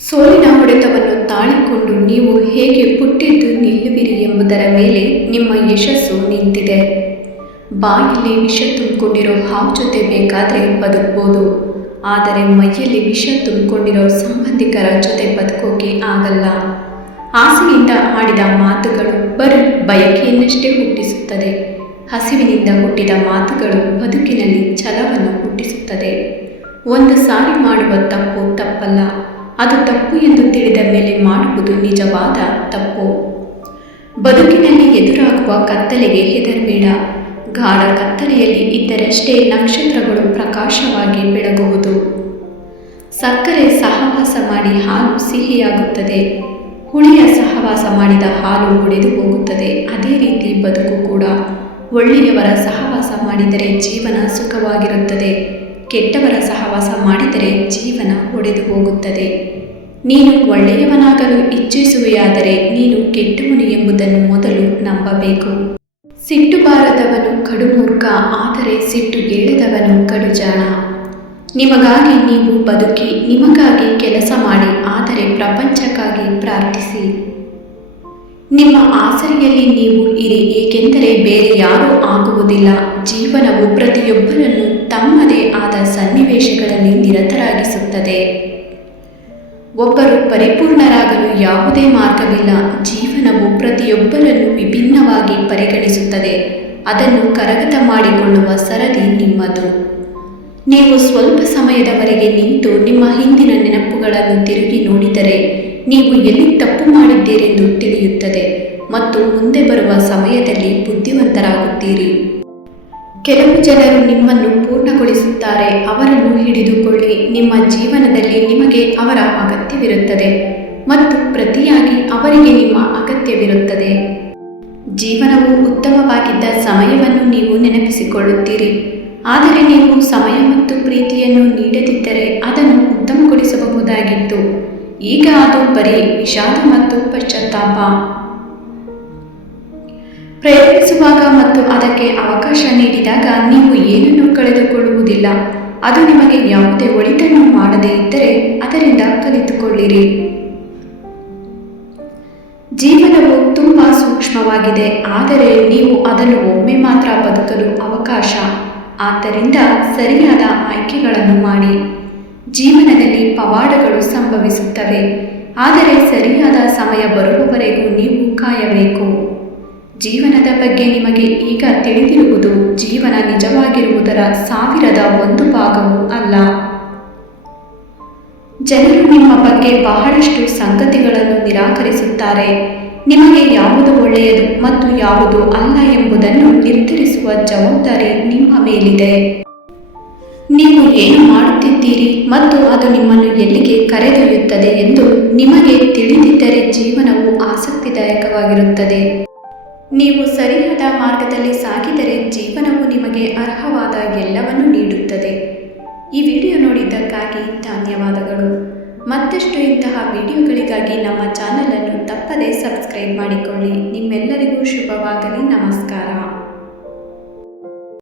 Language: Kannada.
ಸೋಲಿನ ಹೊಡೆತವನ್ನು ತಾಳಿಕೊಂಡು ನೀವು ಹೇಗೆ ಪುಟ್ಟಿದ್ದು ನಿಲ್ಲುವಿರಿ ಎಂಬುದರ ಮೇಲೆ ನಿಮ್ಮ ಯಶಸ್ಸು ನಿಂತಿದೆ. ಬಾಯಲ್ಲಿ ವಿಷ ತುಂಬಿಕೊಂಡಿರೋ ಹಾವು ಜೊತೆ ಬೇಕಾದರೆ ಬದುಕ್ಬೋದು, ಆದರೆ ಮೈಯಲ್ಲಿ ವಿಷ ತುಂಬಿಕೊಂಡಿರೋ ಸಂಬಂಧಿಕರ ಜೊತೆ ಬದುಕೋಕೆ ಆಗಲ್ಲ. ಆಸೆಯಿಂದ ಆಡಿದ ಮಾತುಗಳು ಬರೀ ಬಯಕೆಯನ್ನಷ್ಟೇ ಹುಟ್ಟಿಸುತ್ತದೆ. ಹಸಿವಿನಿಂದ ಹುಟ್ಟಿದ ಮಾತುಗಳು ಬದುಕಿನಲ್ಲಿ ಛಲವನ್ನು ಹುಟ್ಟಿಸುತ್ತದೆ. ಒಂದು ಸಾರಿ ಮಾಡುವ ತಪ್ಪು ತಪ್ಪಲ್ಲ, ಅದು ತಪ್ಪು ಎಂದು ತಿಳಿದ ಮೇಲೆ ಮಾಡುವುದು ನಿಜವಾದ ತಪ್ಪು. ಬದುಕಿನಲ್ಲಿ ಎದುರಾಗುವ ಕತ್ತಲೆಗೆ ಹೆದರಬೇಡ. ಗಾಢ ಕತ್ತಲೆಯಲ್ಲಿ ಇದ್ದರಷ್ಟೇ ನಕ್ಷತ್ರಗಳು ಪ್ರಕಾಶವಾಗಿ ಬೆಳಗುವುದು. ಸಕ್ಕರೆ ಸಹವಾಸ ಮಾಡಿ ಹಾಲು ಸಿಹಿಯಾಗುತ್ತದೆ, ಹುಳಿಯ ಸಹವಾಸ ಮಾಡಿದ ಹಾಲು ಒಡೆದು ಹೋಗುತ್ತದೆ. ಅದೇ ರೀತಿ ಬದುಕು ಕೂಡ. ಒಳ್ಳೆಯವರ ಸಹವಾಸ ಮಾಡಿದರೆ ಜೀವನ ಸುಖವಾಗಿರುತ್ತದೆ, ಕೆಟ್ಟವರ ಸಹವಾಸ ಮಾಡಿದರೆ ಜೀವನ ಒಡೆದು ಹೋಗುತ್ತದೆ. ನೀನು ಒಳ್ಳೆಯವನಾಗಲು ಇಚ್ಛಿಸುವೆಯಾದರೆ ನೀನು ಕೆಟ್ಟವನು ಎಂಬುದನ್ನು ಮೊದಲು ನಂಬಬೇಕು. ಸಿಟ್ಟು ಬಾರದವನು ಕಡುಮೂರ್ಖ, ಆದರೆ ಸಿಟ್ಟುಗೇಳದವನು ಕಡುಜಾಣ. ನಿಮಗಾಗಿ ನೀವು ಬದುಕಿ, ನಿಮಗಾಗಿ ಕೆಲಸ ಮಾಡಿ, ಆದರೆ ಪ್ರಪಂಚಕ್ಕಾಗಿ ಪ್ರಾರ್ಥಿಸಿ. ನಿಮ್ಮ ಆಸರೆಯಲ್ಲಿ ನೀವು ಇರಿ, ಏಕೆಂದರೆ ಬೇರೆ ಯಾರೂ ಆಗುವುದಿಲ್ಲ. ಜೀವನವು ಪ್ರತಿಯೊಬ್ಬರನ್ನು ತಮ್ಮದೇ ಆದ ಸನ್ನಿವೇಶಗಳಲ್ಲಿ ನಿರತರಾಗಿಸುತ್ತದೆ. ಒಬ್ಬರು ಪರಿಪೂರ್ಣರಾಗಲು ಯಾವುದೇ ಮಾರ್ಗವಿಲ್ಲ. ಜೀವನವು ಪ್ರತಿಯೊಬ್ಬರನ್ನು ವಿಭಿನ್ನವಾಗಿ ಪರಿಗಣಿಸುತ್ತದೆ. ಅದನ್ನು ಕರಗತ ಮಾಡಿಕೊಳ್ಳುವ ಸರದಿ ನಿಮ್ಮದು. ನೀವು ಸ್ವಲ್ಪ ಸಮಯದವರೆಗೆ ನಿಂತು ನಿಮ್ಮ ಹಿಂದಿನ ನೆನಪುಗಳನ್ನು ತಿರುಗಿ ನೋಡಿದರೆ ನೀವು ಎಲ್ಲಿ ತಪ್ಪು ಮಾಡಿದ್ದೀರೆಂದು ತಿಳಿಯುತ್ತದೆ ಮತ್ತು ಮುಂದೆ ಬರುವ ಸಮಯದಲ್ಲಿ ಬುದ್ಧಿವಂತರಾಗುತ್ತೀರಿ. ಕೆಲವು ಜನರು ನಿಮ್ಮನ್ನು ಪೂರ್ಣಗೊಳಿಸುತ್ತಾರೆ, ಅವರನ್ನು ಹಿಡಿದುಕೊಳ್ಳಿ. ನಿಮ್ಮ ಜೀವನದಲ್ಲಿ ನಿಮಗೆ ಅವರ ಅಗತ್ಯವಿರುತ್ತದೆ ಮತ್ತು ಪ್ರತಿಯಾಗಿ ಅವರಿಗೆ ನಿಮ್ಮ ಅಗತ್ಯವಿರುತ್ತದೆ. ಜೀವನವು ಉತ್ತಮವಾಗಿದ್ದ ಸಮಯವನ್ನು ನೀವು ನೆನಪಿಸಿಕೊಳ್ಳುತ್ತೀರಿ, ಆದರೆ ನೀವು ಸಮಯ ಮತ್ತು ಪ್ರೀತಿಯನ್ನು ನೀಡದಿದ್ದರೆ ಅದನ್ನು ಉತ್ತಮಗೊಳಿಸಬಹುದಾಗಿತ್ತು. ಈಗ ಅದು ಬರೀ ವಿಷಾದ ಮತ್ತು ಪಶ್ಚಾತ್ತಾಪ. ಪ್ರಯತ್ನಿಸುವಾಗ ಮತ್ತು ಅದಕ್ಕೆ ಅವಕಾಶ ನೀಡಿದಾಗ ನೀವು ಏನನ್ನೂ ಕಳೆದುಕೊಳ್ಳುವುದಿಲ್ಲ. ಅದು ನಿಮಗೆ ಯಾವುದೇ ಒಳಿತನ್ನು ಮಾಡದೇ ಇದ್ದರೆ ಅದರಿಂದ ಕಲಿತುಕೊಳ್ಳಿರಿ. ಜೀವನವು ತುಂಬ ಸೂಕ್ಷ್ಮವಾಗಿದೆ, ಆದರೆ ನೀವು ಅದನ್ನು ಒಮ್ಮೆ ಮಾತ್ರ ಬದುಕಲು ಅವಕಾಶ. ಆದ್ದರಿಂದ ಸರಿಯಾದ ಆಯ್ಕೆಗಳನ್ನು ಮಾಡಿ. ಜೀವನದಲ್ಲಿ ಪವಾಡಗಳು ಸಂಭವಿಸುತ್ತವೆ, ಆದರೆ ಸರಿಯಾದ ಸಮಯ ಬರುವವರೆಗೂ ನೀವು ಕಾಯಬೇಕು. ಜೀವನದ ಬಗ್ಗೆ ನಿಮಗೆ ಈಗ ತಿಳಿದಿರುವುದು ಜೀವನ ನಿಜವಾಗಿರುವುದರ 1001 ಭಾಗವೂ ಅಲ್ಲ. ಜನರು ನಿಮ್ಮ ಬಗ್ಗೆ ಬಹಳಷ್ಟು ಸಂಗತಿಗಳನ್ನು ನಿರಾಕರಿಸುತ್ತಾರೆ. ನಿಮಗೆ ಯಾವುದು ಒಳ್ಳೆಯದು ಮತ್ತು ಯಾವುದು ಅಲ್ಲ ಎಂಬುದನ್ನು ನಿರ್ಧರಿಸುವ ಜವಾಬ್ದಾರಿ ನಿಮ್ಮ ಮೇಲಿದೆ. ನೀವು ಏನು ಮಾಡುತ್ತಿದ್ದೀರಿ ಮತ್ತು ಅದು ನಿಮ್ಮನ್ನು ಎಲ್ಲಿಗೆ ಕರೆದೊಯ್ಯುತ್ತದೆ ಎಂದು ನಿಮಗೆ ತಿಳಿದಿದ್ದರೆ ಜೀವನವು ಆಸಕ್ತಿದಾಯಕವಾಗಿರುತ್ತದೆ. ನೀವು ಸರಿಯಾದ ಮಾರ್ಗದಲ್ಲಿ ಸಾಗಿದರೆ ಜೀವನವು ನಿಮಗೆ ಅರ್ಹವಾದ ಎಲ್ಲವನ್ನೂ ನೀಡುತ್ತದೆ. ಈ ವಿಡಿಯೋ ನೋಡಿದ್ದಕ್ಕಾಗಿ ಧನ್ಯವಾದಗಳು. ಮತ್ತಷ್ಟು ಇಂತಹ ವಿಡಿಯೋಗಳಿಗಾಗಿ ನಮ್ಮ ಚಾನಲನ್ನು ತಪ್ಪದೇ ಸಬ್ಸ್ಕ್ರೈಬ್ ಮಾಡಿಕೊಳ್ಳಿ. ನಿಮ್ಮೆಲ್ಲರಿಗೂ ಶುಭವಾಗಲಿ. ನಮಸ್ಕಾರ.